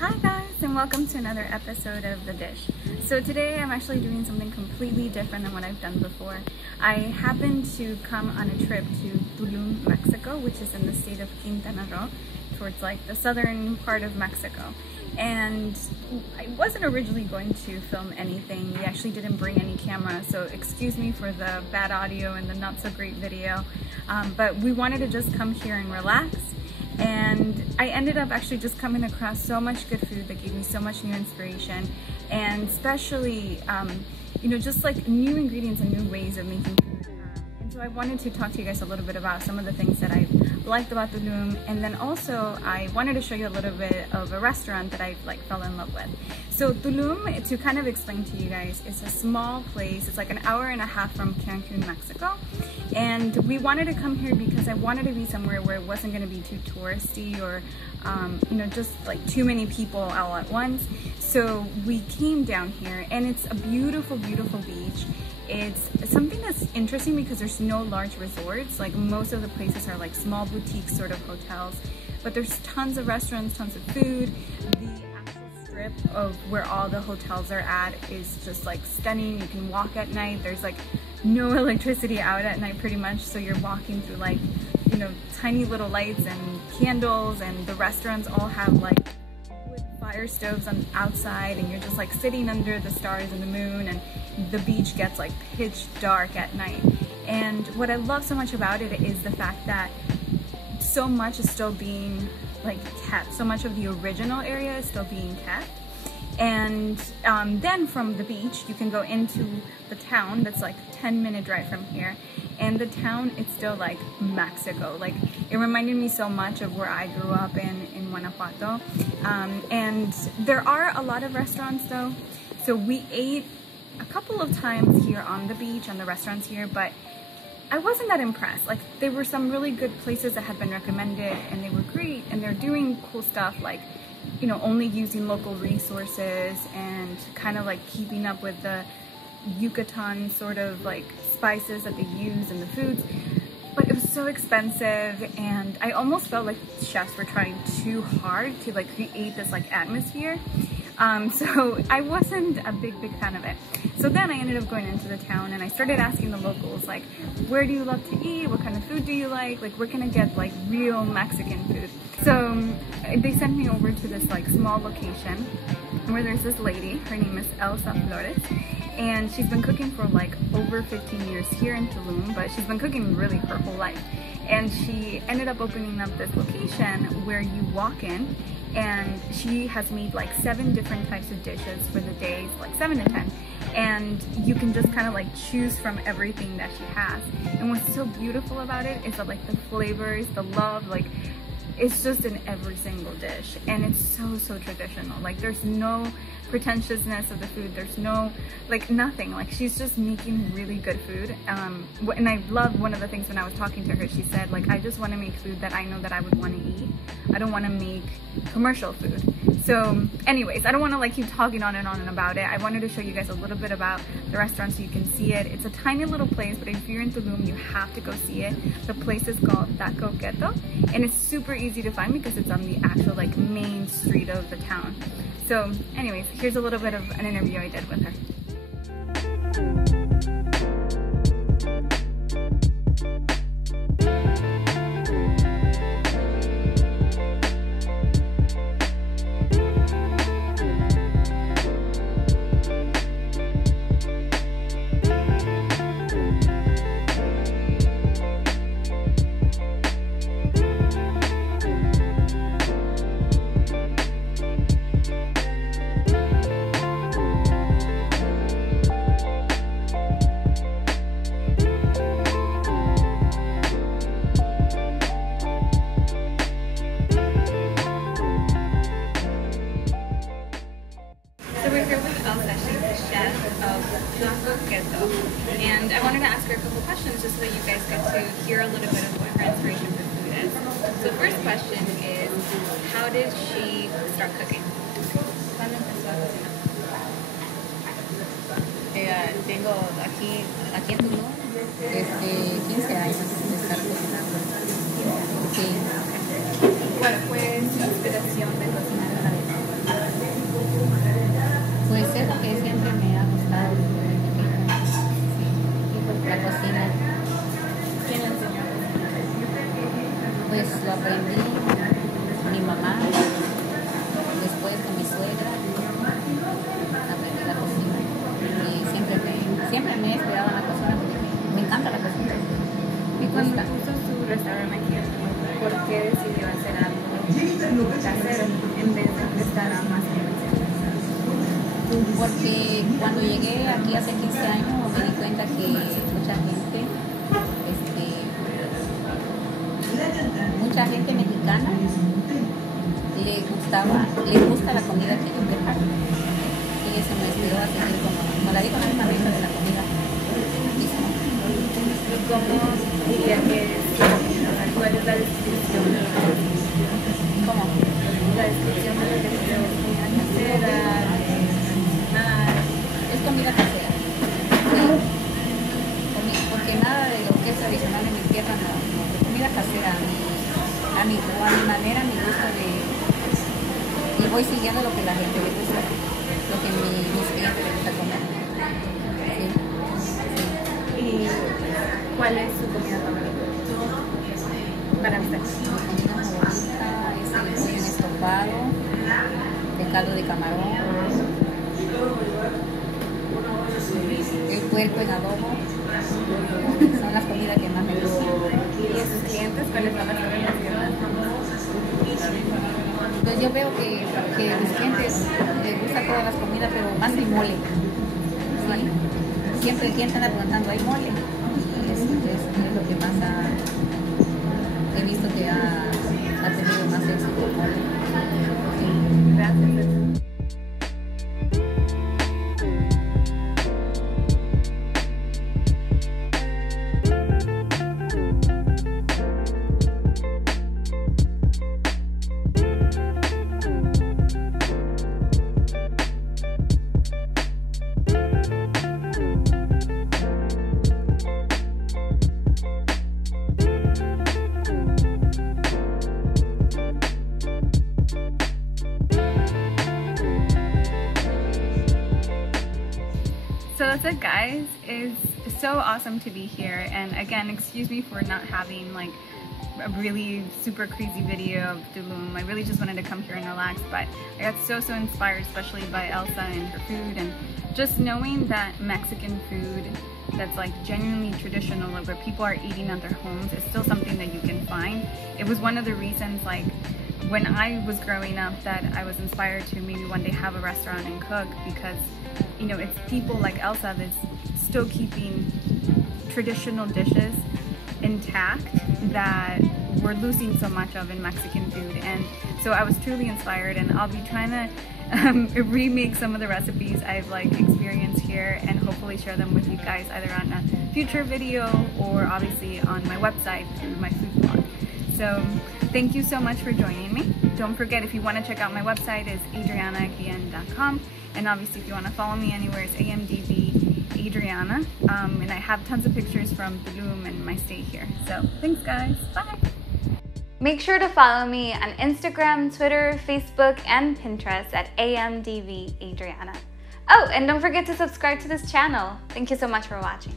Hi guys, and welcome to another episode of The Dish. So today I'm actually doing something completely different than what I've done before. I happened to come on a trip to Tulum, Mexico, which is in the state of Quintana Roo, towards like the southern part of Mexico. And I wasn't originally going to film anything. We actually didn't bring any camera, so excuse me for the bad audio and the not so great video. But we wanted to just come here and relax. And I ended up actually just coming across so much good food that gave me so much new inspiration, and especially, just like new ingredients and new ways of making food. And so I wanted to talk to you guys a little bit about some of the things that I liked about Tulum, and then also I wanted to show you a little bit of a restaurant that I fell in love with. So Tulum, to kind of explain to you guys, is a small place. It's like an hour and a half from Cancun, Mexico. And we wanted to come here because I wanted to be somewhere where it wasn't going to be too touristy or, just like too many people all at once. So we came down here, and it's a beautiful, beautiful beach. It's something that's interesting because there's no large resorts. Like most of the places are like small boutique sort of hotels, but there's tons of restaurants, tons of food. The actual strip of where all the hotels are at is just like stunning. You can walk at night. There's like no electricity out at night pretty much, so you're walking through like, tiny little lights and candles, and the restaurants all have like wood fire stoves on the outside, and you're just like sitting under the stars and the moon, and the beach gets like pitch dark at night. And what I love so much about it is the fact that so much is still being like kept. So much of the original area is still being kept. And then from the beach, you can go into the town that's like 10-minute drive from here. And the town, it's still like Mexico. Like it reminded me so much of where I grew up in Guanajuato. And there are a lot of restaurants though. So we ate a couple of times here on the beach, on the restaurants here, but I wasn't that impressed. Like there were some really good places that had been recommended, and they were great, and they're doing cool stuff like, only using local resources and kind of like keeping up with the Yucatan sort of like spices that they use in the foods. But it was so expensive, and I almost felt like chefs were trying too hard to like create this like atmosphere. So I wasn't a big fan of it. So then I ended up going into the town, and I started asking the locals, like, where do you love to eat? What kind of food do you like? Like, where can I get like real Mexican food? So they sent me over to this like small location where there's this lady. Her name is Elsa Flores, and she's been cooking for like over 15 years here in Tulum, but she's been cooking really her whole life. And she ended up opening up this location where you walk in, and she has made like 7 different types of dishes for the days, like 7 to 10. And you can just kind of like choose from everything that she has. And what's so beautiful about it is that like the flavors, the love, like it's just in every single dish. And it's so traditional. Like there's no pretentiousness of the food. There's no, like nothing. Like she's just making really good food. And I love one of the things when I was talking to her, she said like, I just want to make food that I know that I would want to eat. I don't want to make commercial food. So anyways, I don't want to like keep talking on and about it. I wanted to show you guys a little bit about the restaurant so you can see it. It's a tiny little place, but if you're in Tulum, you have to go see it. The place is called Tacoqueto, and it's super easy to find because it's on the actual like main street of the town. So anyways, here's a little bit of an interview I did with her. And I wanted to ask her a couple questions just so that you guys get to hear a little bit of what her inspiration for food is. So the first question is, how did she start cooking? ¿Cuándo empezó a cocinar? Tengo aquí en Tulum 15 años de estar cocinando. Sí. ¿Cuál fue su inspiración de cocinar en la vida? Pues lo aprendí con mi mamá, después con mi suegra, aprendí la cocina. Y siempre me he esperado en la cocina porque me encanta la cocina. Y cuando puso su restaurante aquí, ¿por qué decidió hacer algo casero en vez de estar a más comercial? Porque cuando llegué aquí hace 15 años me di cuenta que mucha gente mexicana le gusta la comida que yo preparo. Y eso me inspiró a seguir como la digo en la mesa de la comida. ¿Y cómo diría que es la comida? ¿Cuál es la descripción de la comida? ¿Cómo? La descripción de lo que es comida casera, es comida casera. Sí. Porque nada de lo que es tradicional en mi tierra, no. Comida casera, a mi manera, a mi gusto y voy siguiendo lo que la gente le gusta, lo que mis clientes les gusta comer. Sí. ¿Y cuál es su comida favorita? Para usted. Mi comida favorita es el pollo en estofado, el caldo de camarón, el puerco en adobo. Son las comidas que más me gustan. ¿Y a sus clientes cuáles son las comidas que más? Pues yo veo que a mis clientes les gusta todas las comidas, pero más el mole. ¿Sí? Siempre el cliente anda preguntando, ¿hay mole? Y es lo que más he visto que ha tenido más éxito el mole. Sí. Gracias. So that's it, guys. It's so awesome to be here, and again, excuse me for not having like a really super crazy video of Tulum. I really just wanted to come here and relax, but I got so inspired, especially by Elsa and her food, and just knowing that Mexican food that's like genuinely traditional, like where people are eating at their homes, is still something that you can find. It was one of the reasons, like when I was growing up, that I was inspired to maybe one day have a restaurant and cook, because you know, it's people like Elsa that's still keeping traditional dishes intact that we're losing so much of in Mexican food. And so I was truly inspired, and I'll be trying to remake some of the recipes I've like experienced here and hopefully share them with you guys either on a future video or obviously on my website through my food blog. So thank you so much for joining me. Don't forget, if you want to check out my website, is adrianaguillen.com. And obviously if you want to follow me anywhere, it's AMDB Adriana. And I have tons of pictures from Tulum and my stay here. So thanks guys, bye! Make sure to follow me on Instagram, Twitter, Facebook, and Pinterest at AMDB Adriana. Oh, and don't forget to subscribe to this channel. Thank you so much for watching.